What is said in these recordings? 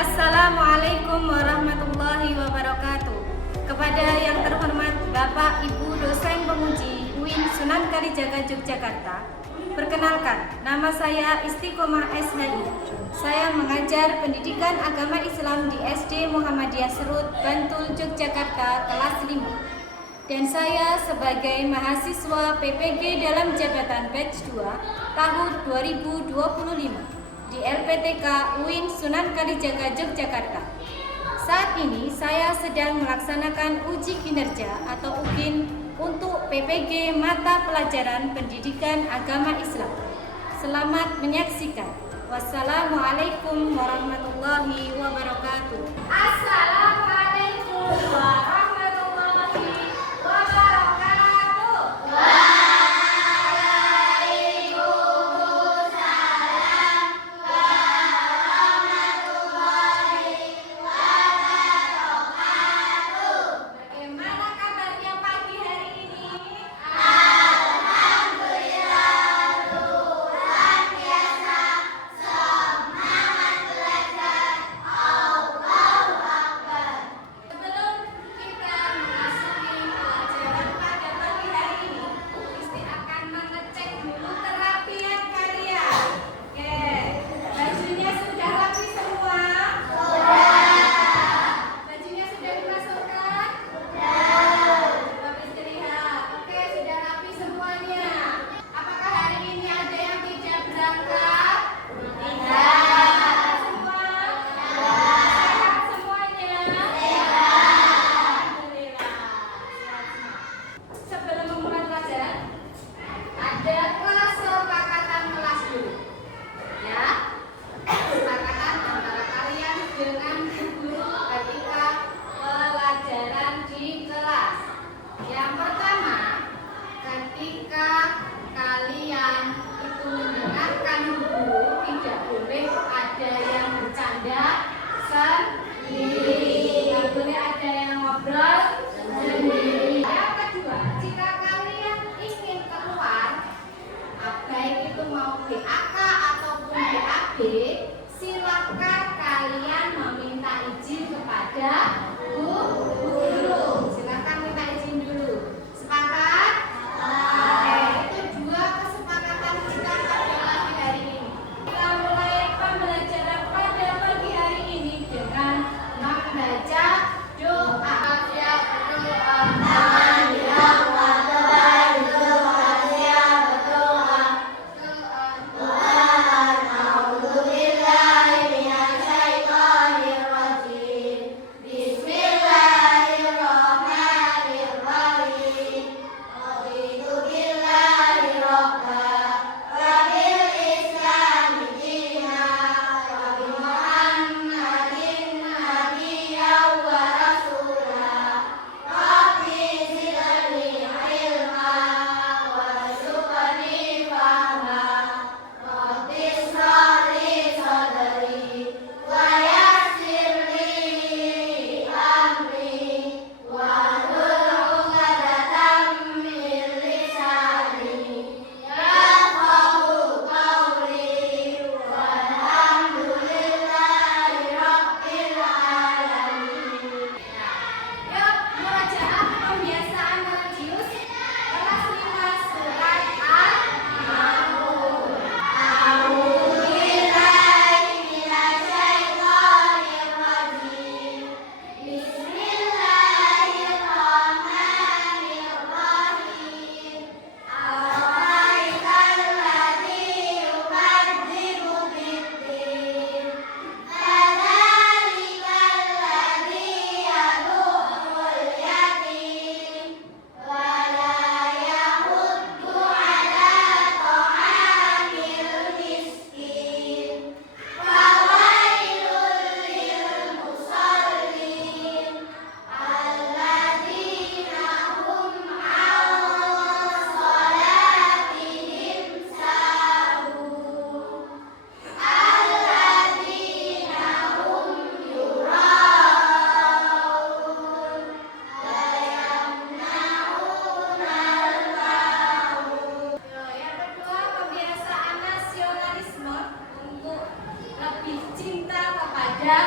Assalamualaikum warahmatullahi wabarakatuh. Kepada yang terhormat Bapak Ibu dosen penguji UIN Sunan Kalijaga Yogyakarta, perkenalkan, nama saya Istiqomah SHI. Saya mengajar pendidikan agama Islam di SD Muhammadiyah Serut, Bantul, Yogyakarta, kelas 5. Dan saya sebagai mahasiswa PPG dalam jabatan batch 2 tahun 2025 di LPTK UIN Sunan Kalijaga Yogyakarta. Saat ini saya sedang melaksanakan uji kinerja atau UKIN untuk PPG mata pelajaran pendidikan agama Islam. Selamat menyaksikan. Wassalamualaikum warahmatullahi wabarakatuh. Assalamualaikum warahmatullahi wabarakatuh. Bagaimana kabarnya pagi hari ini? Sebelum kita memasuki pelajaran pada pagi hari ini, Isti akan mengecek dulu kerapian kalian. Oke, bajunya sudah rapi semua? Bajunya sudah dimasukkan? Tapi istirahat. Oke, sudah rapi semuanya. Apakah hari ini ada yang tidak berangkat? Tidak. Semua? Sehat semuanya? Alhamdulillah. Sebelum memulai pelajaran, ada kesepakatan kelas dulu. Ya. Kesepakatan antara kalian dengan guru ketika pelajaran di kelas. Yang pertama, ketika kalian itu mendengarkan guru, tidak boleh ada yang bercanda sendiri. Tidak boleh ada yang ngobrol sendiri. Yang kedua, jika kalian ingin keluar, baik itu mau BAK ataupun BAB, silakan kalian meminta izin kepada guru. Silakan minta izin dulu. Sepakat? Itu dua kesepakatan kita pada pagi hari ini. Kita mulai pembelajaran pada pagi hari ini dengan membaca doa. Yuk, murajaah pembiasaan religius kelas 5 surat Al-Maun. Yang kedua, pembiasaan nasionalisme untuk lebih cinta kepada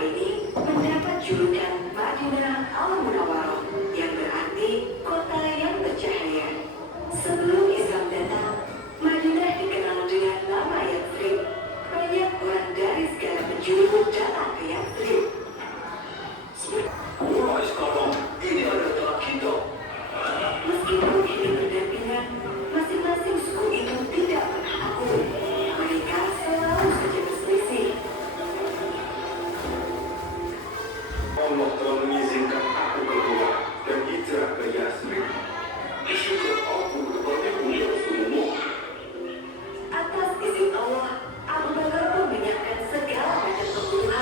ini mendapat julukan Madinah Al-Munawwarah yang berarti kota yang bercahaya. Sebelum Islam datang, Madinah dikenal dengan nama Yathrib. Banyak orang dari segala penjuru datang ke Yathrib. Mulai sekarang, ini adalah tanah kita. Meskipun hidup berdampingan, masing-masing suku itu tidak pernah akur. Mereka selalu saja berselisih. Allah telah mengizinkan aku keluar dan hijrah ke Yathrib. Bersyukur aku kepada Rasulullah. Atas izin Allah, Abu Bakar pun menyiapkan segala macam kebutuhan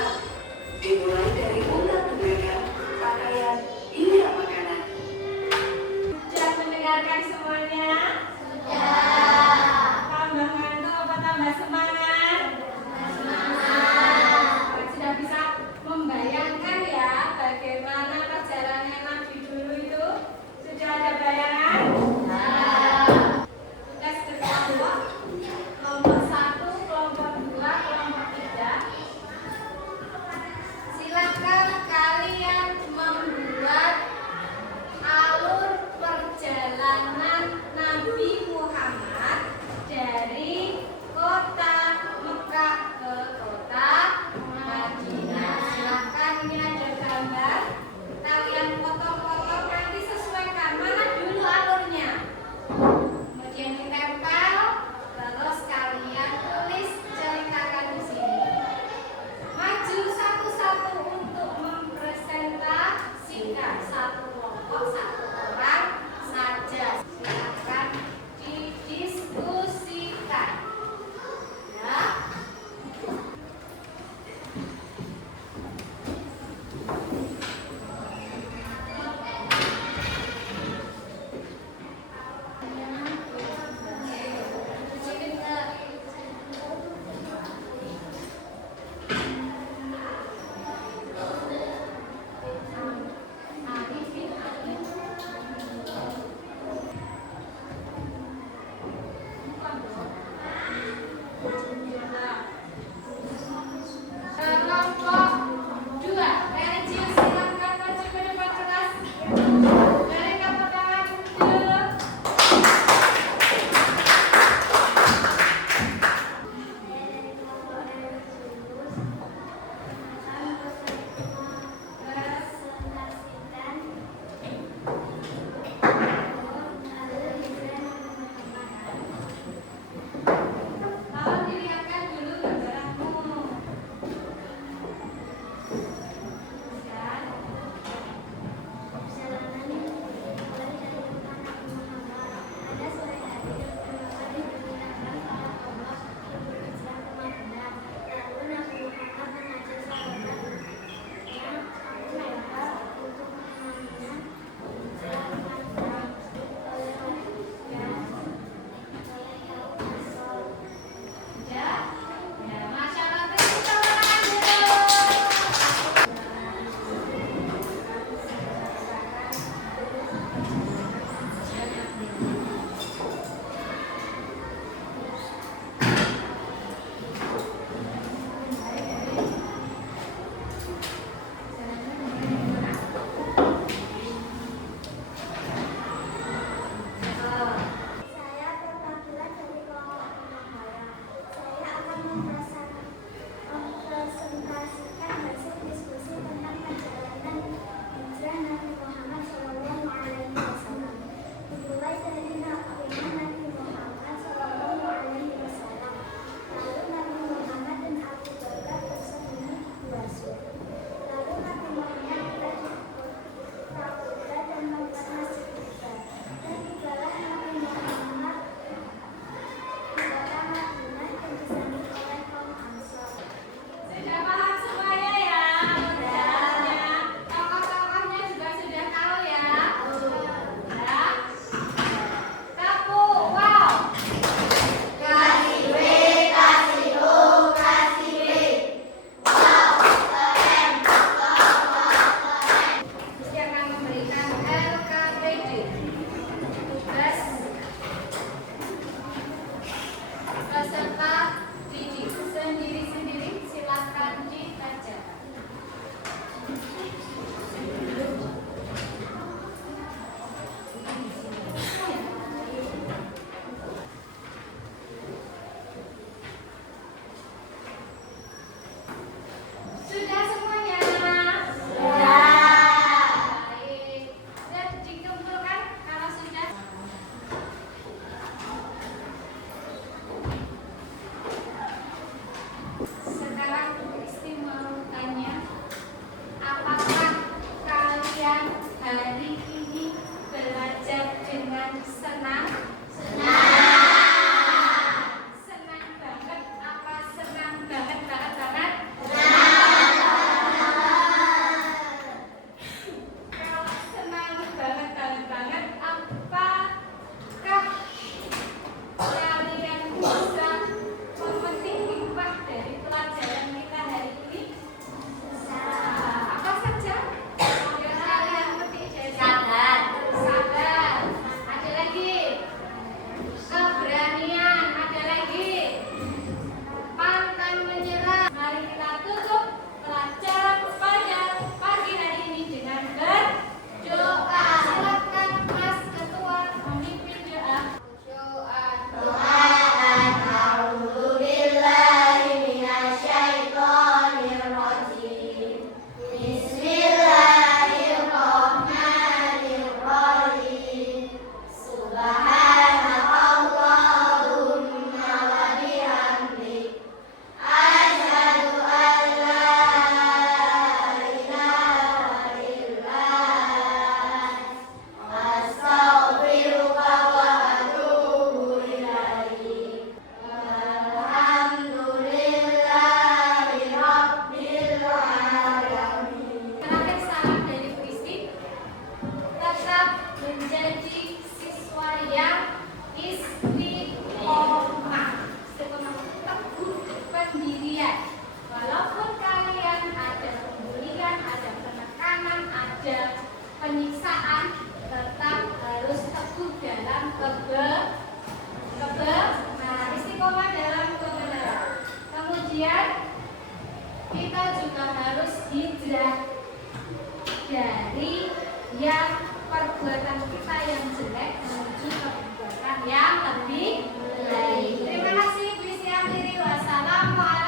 Kemudian, walaupun kalian ada pembulian, ada penekanan, ada penyiksaan, tetap harus teguh dalam istiqomah dalam kebenaran. Kemudian kita juga harus hijrah dari yang perbuatan kita yang jelek menuju ke perbuatan yang lebih baik. Terima kasih. Wassalamualaikum.